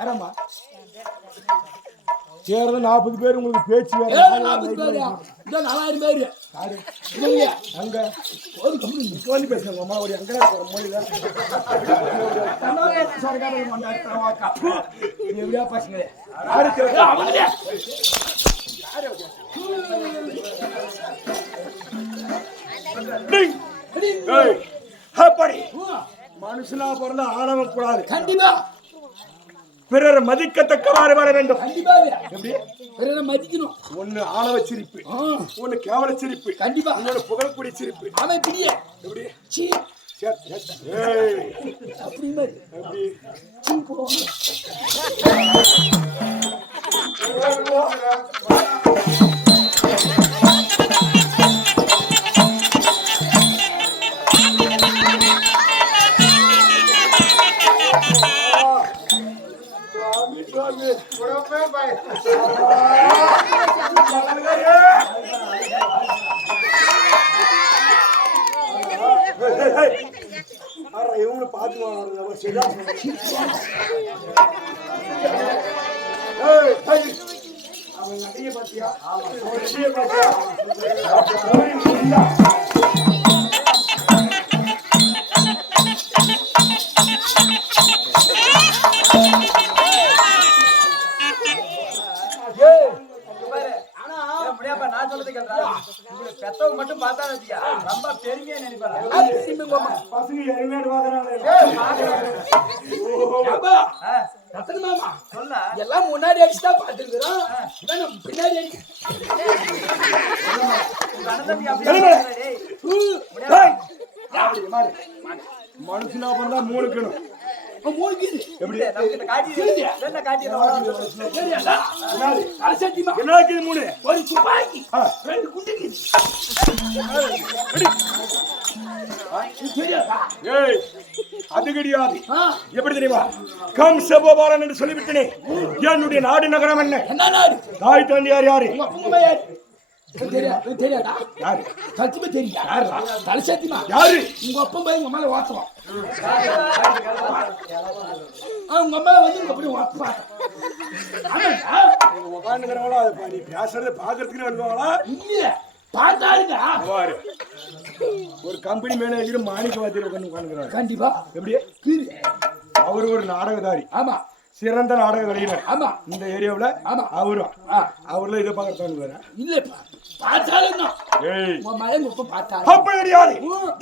ஆமா சேர்ந்து 40 பேர் உங்களுக்கு பேச்சு வேற 40 பேர் இந்த 4000 பேர் அங்க ஒரு கம்பெனி வந்து பேசுங்க அம்மா ஒரு அங்க மொழியில சர்க்கார மண்டாட்டா எப்படியா பசங்க மனுஷனா பிறந்த ஆணவம் கூடாது கண்டிப்பா பிறர் மதிக்கத்தக்கவாறு வர வேண்டும் கண்டிப்பா எப்படி பிறரை மதிக்கணும் ஒன்னு ஆணவ சிரிப்பு ஒன்னு கேவல சிரிப்பு கண்டிப்பா இன்னொரு புகழ்குடி சிரிப்பு அவன் பிடிய எப்படி சீ அப்படி மாதிரி எப்படி சீ போவாங்க இவங்க பாத்து அவன் நடிகை பாத்தியா பெத்தவங்க மட்டும் பார்த்தா வச்சுக்க ரொம்ப பெருமையா நினைப்பாரு பசங்க எருமையாடு வாங்குறாங்க சொல்ல எல்லாம் முன்னாடி அடிச்சுதான் பாத்துருக்கிறோம் பின்னாடி மனுஷனா பிறந்தா மூணுக்கணும் எப்படி மூணு ஒரு துப்பாக்கி 2 குண்டுக்கு அது கிடையாது எப்படி தெரியுமா கம்சபோபாலன் என்று சொல்லிவிட்டனே என்னுடைய நாடு நகரம் என்ன தாய் தந்தையார் யாரு தெரியாதா யாரு சத்தியமா தெரியா தலை சத்தியமா யாரு உங்க அப்பா போய் உங்க மேல ஓட்டுவான் உங்க அம்மா வந்து உங்க அப்படி ஓட்டுவாங்க உட்காந்துக்கிறவங்களா நீ பேசுறத பாக்குறதுக்கு வருவாங்களா இல்ல பார்த்தாருங்க ஒரு கம்பெனி மேனேஜர் மாணிக்க வாத்தியர் உட்காந்துக்கிறாரு கண்டிப்பா எப்படி அவரு ஒரு நாடகதாரி ஆமா சிறந்த நாடக கலைஞர் ஆமா இந்த ஏரியாவுல ஆமா அவரும் அவர்ல இதை பார்க்கறாங்க இல்ல பார்த்தாருங்க ஏய் உங்க மலை முப்ப பார்த்தாரு அப்ப கிடையாது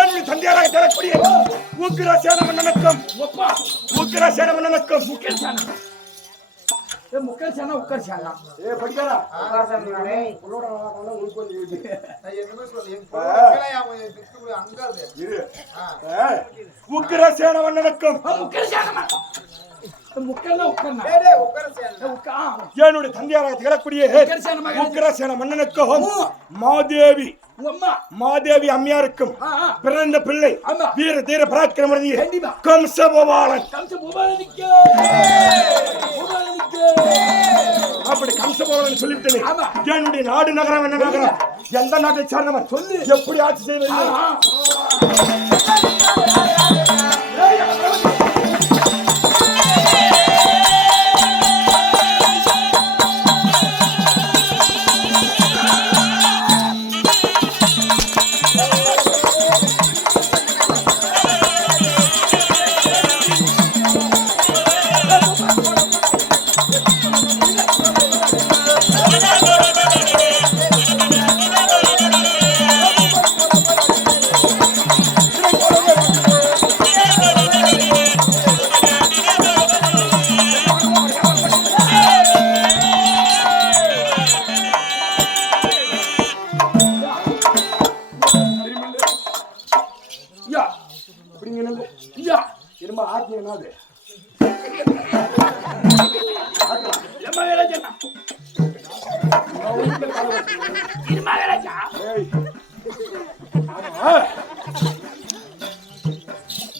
என்னுடைய தந்தையாராக தரக்கூடிய உக்கிரசேன மன்னனுக்கும் உக்கிரசேன மன்னனுக்கும் முக்கர்சானா உக்கர்சானா படிக்காரா உன்னோட உக்கிரசேன மன்னனுக்கும் என்னுடைய தந்தையாராக திகழக்கூடிய உக்கிரசேன மன்னனுக்கும் மாதேவி அம்மையாருக்கும் பிறந்த பிள்ளை வீர தீர பராக்கிரமி கம்சபோபாலன் அப்படி கம்சபோபாலன் சொல்லிவிட்டேன் என்னுடைய நாடு நகரம் என்ன நகரம் எந்த நாட்டை சார்ந்தவன் சொல்லி எப்படி ஆட்சி செய்வது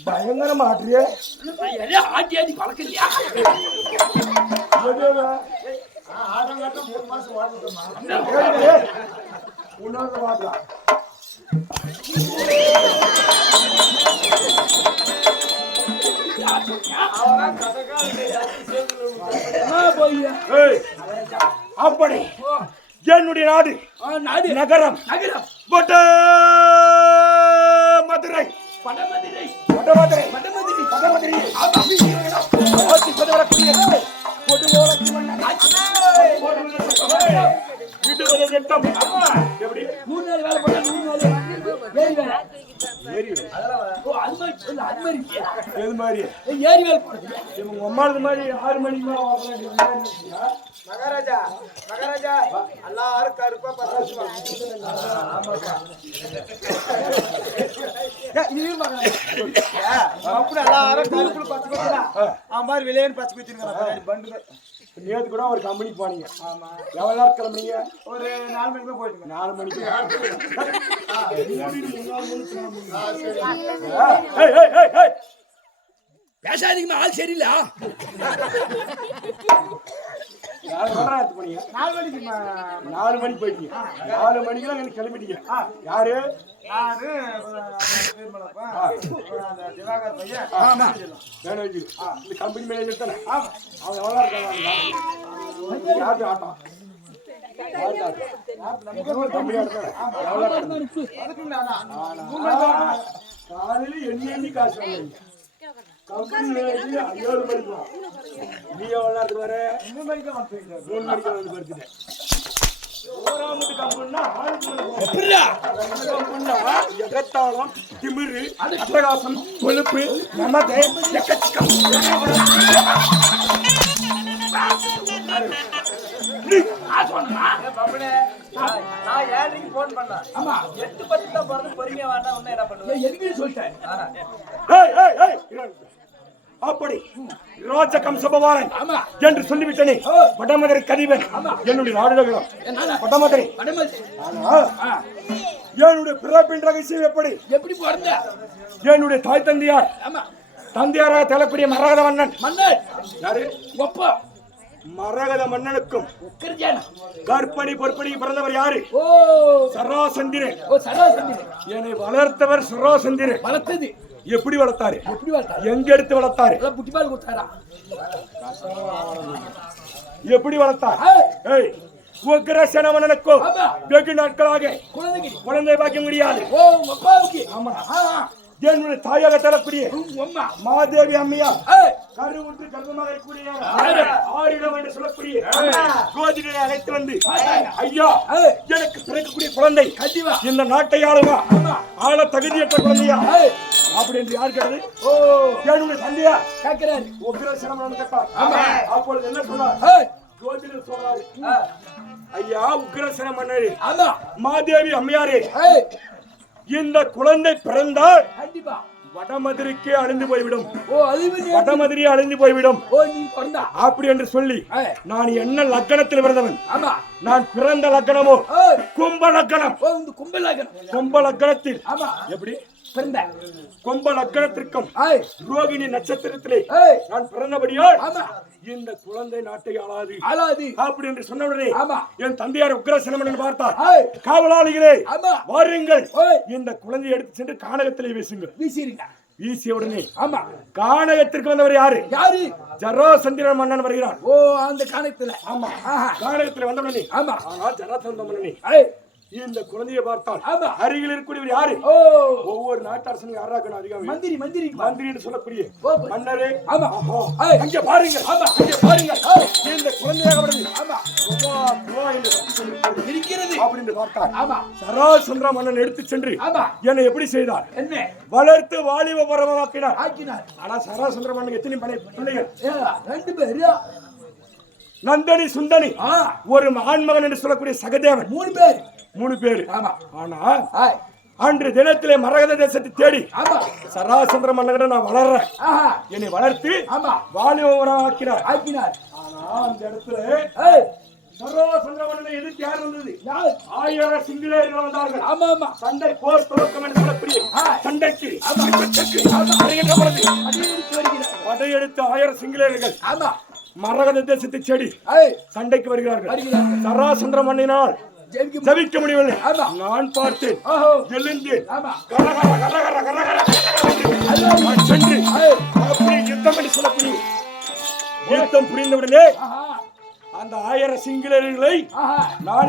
பயங்கர மாற்றியே ஆட்டி ஆட்டி பழக்கலையா ஆடங்காட்டம் 3 மாசம் வாழ்ந்துட்டோமா உன்னோட வாடா என்னுடைய நாடு நாடு நகரம் நகரம் வட மதுரை வடமதுரை வடமதுரை வடமதுரை வடமதுரை ஆமா ஆட்சி பதவரக்கூடிய கொடுவோலத்தி மன்னன் விடுவதை திட்டம் எப்படி 3 நாள் வேலை பண்ணா 3 நாள் ஏரி வேலை ஏரி வேலை ஓ அது மாதிரி எது மாதிரி ஏரி வேலை போறது இவங்க அம்மாவது மாதிரி 6 மணிக்கு மேல மகாராஜா மகாராஜா எல்லாரும் கருப்பா பசங்க அப்படி எல்லாரும் கருப்புல பச்சை குத்தினா மாதிரி விளையாண்டு பச்சை குத்திருக்காங்க பண்டு நேற்று கூட ஒரு கம்பெனிக்கு போனீங்க ஆமா எவ்வளவு நேரம் கிளம்புனீங்க ஒரு 4 மணிக்கு தான் போயிட்டு 4 மணிக்கு பேசாதீங்க ஆள் சரியில்லை போனீங்க 4 மணிக்கு போயிட்டீங்க 4 மணிக்கெல்லாம் எனக்கு கிளம்பிட்டீங்க யாரு திவாகர் பையன் இந்த கம்பெனி மேனேஜர் தானே அவன் எவ்வளோ இருக்காங்க யாரு ஆட்டம் காலையில எண்ணி காசு கம்பெனி மேனேஜர் 7 மணிக்கு நீ எவ்வளோ நேரத்துக்கு வர 3 மணிக்கு வந்து படுத்துட்டேன் எகத்தாளம் திமிரு அட்டகாசம் கொழுப்பு நமதே எக்கச்சக்கம் நான் 7:00 போன் பண்ணேன். ஆமா 8:10 தான் பிறந்து பொறுமையா வாடா உன்ன என்ன பண்ணுவேன் எதுக்கு சொல்லிட்டேன் அப்படி ராஜகம் சபவாரன் என்று சொல்லிவிட்டனே வடமதுரை கதிவன் என்னுடைய நாடுகளும் வடமதுரை என்னுடைய பிறப்பின் ரகசியம் எப்படி பிறந்த என்னுடைய தாய் தந்தையார் தந்தையாராக தலக்கூடிய மரகத மன்னன் யாரு ஒப்பா மரகத மன்னனுக்கும் கற்பனை பொற்படி பிறந்தவர் யாரு சராசந்திரன் என்னை வளர்த்தவர் சராசந்திரன் வளர்த்தது எப்படி வளர்த்தாரு எங்க எடுத்து வளர்த்தாரு புட்டிபால் கொடுத்தாரா எப்படி வளர்த்தார் உக்ரசேன மன்னனுக்கும் வெகு நாட்களாக குழந்தை பார்க்க முடியாது என்னுடைய தாயாக தரக்கூடிய மாதேவி அம்மையா கருவுற்று கர்ப்பமாக இருக்கக்கூடிய 6 இடம் என்று சொல்லக்கூடிய கோதிகளை அழைத்து வந்து ஐயா எனக்கு பிறக்கக்கூடிய குழந்தை இந்த நாட்டை ஆளுமா ஆள தகுதியற்ற குழந்தையா அப்படி என்று யார் கேட்டது என்னுடைய தந்தையா கேட்கிறார் உக்ரசேன கேட்டார் அப்பொழுது என்ன சொன்னார் ஜோதிடர் சொல்றாரு ஐயா உக்ரசேன மன்னர் மாதேவி அம்மையாரே இந்த குழந்தை பிறந்தால் வடமதுரைக்கே அழிந்து போய்விடும் வடமதுரையே அழிந்து போய்விடும் அப்படி என்று சொல்லி நான் என்ன லக்கணத்தில் பிறந்தவன் நான் பிறந்த லக்கணமோ கும்ப லக்கணம் கும்ப லக்கணத்தில் எப்படி கும்ப லக்கணத்திற்கும் ரோகிணி நட்சத்திரத்திலே நான் பிறந்தபடியால் இந்த குழந்தை நாட்டை ஆளாது அப்படி என்று சொன்னவுடனே என் தந்தையார் உக்ரசேன மன்னன் பார்த்தார் காவலாளிகளே வாருங்கள் இந்த குழந்தையை எடுத்து சென்று கானகத்திலே வீசிய உடனே கானகத்திற்கு வந்தவர் யாரு ஜராசந்திரன் மன்னன் வருகிறார் அந்த கானகத்துல கானகத்தில் வந்தவுடனே ஜராசந்திர மன்னனே இந்த குழந்தையை பார்த்தால் அருகில் இருக்கக்கூடியவர் யாரு ஒவ்வொரு நாட்டரசனும் யாராக்கணும் அதிகம் மந்திரி என்று சொல்லக்கூடிய மன்னரே அங்கே பாருங்க இந்த குழந்தையாக இருக்கிறது அப்படின்னு பார்த்தார் சராசந்திர மன்னன் எடுத்து சென்று என்னை எப்படி செய்தார் வளர்த்து வாலிப பரவமாக்கினார் ஆனா சராசந்திர மன்னன் எத்தனை பிள்ளைகள் 2 பேரு நந்தனி சுந்தனி ஒரு ஆண்மகன் என்று சொல்லக்கூடிய சகதேவன் 3 பேர் ஆனா அன்று தினத்திலே மரகத தேசத்தை தேடி சராசந்திர மன்னன் நான் வளர்றேன் என்னை வளர்த்து வாலிபராக்கினார் ஆனா அந்த இடத்துல சராசந்திர மன்னனை எதிர்த்து யார் வந்தது 1000 சிங்களர்கள் வந்தார்கள் சண்டை போர் துவக்கம் என்று சொல்லக்கூடிய சண்டைக்கு படையெடுத்து 1000 சிங்களர்கள் மரகத தேசத்தை செடி சண்டைக்கு வருகிறார்கள் சராசந்திர மன்னினால் ஜெயிக்க முடியவில்லை நான் பார்த்தேன் எழுந்து சென்று அப்படி யுத்தம் என்று சொல்லக்கூடிய யுத்தம் புரிந்தவுடனே அந்த 1000 சிங்களர்களை நான்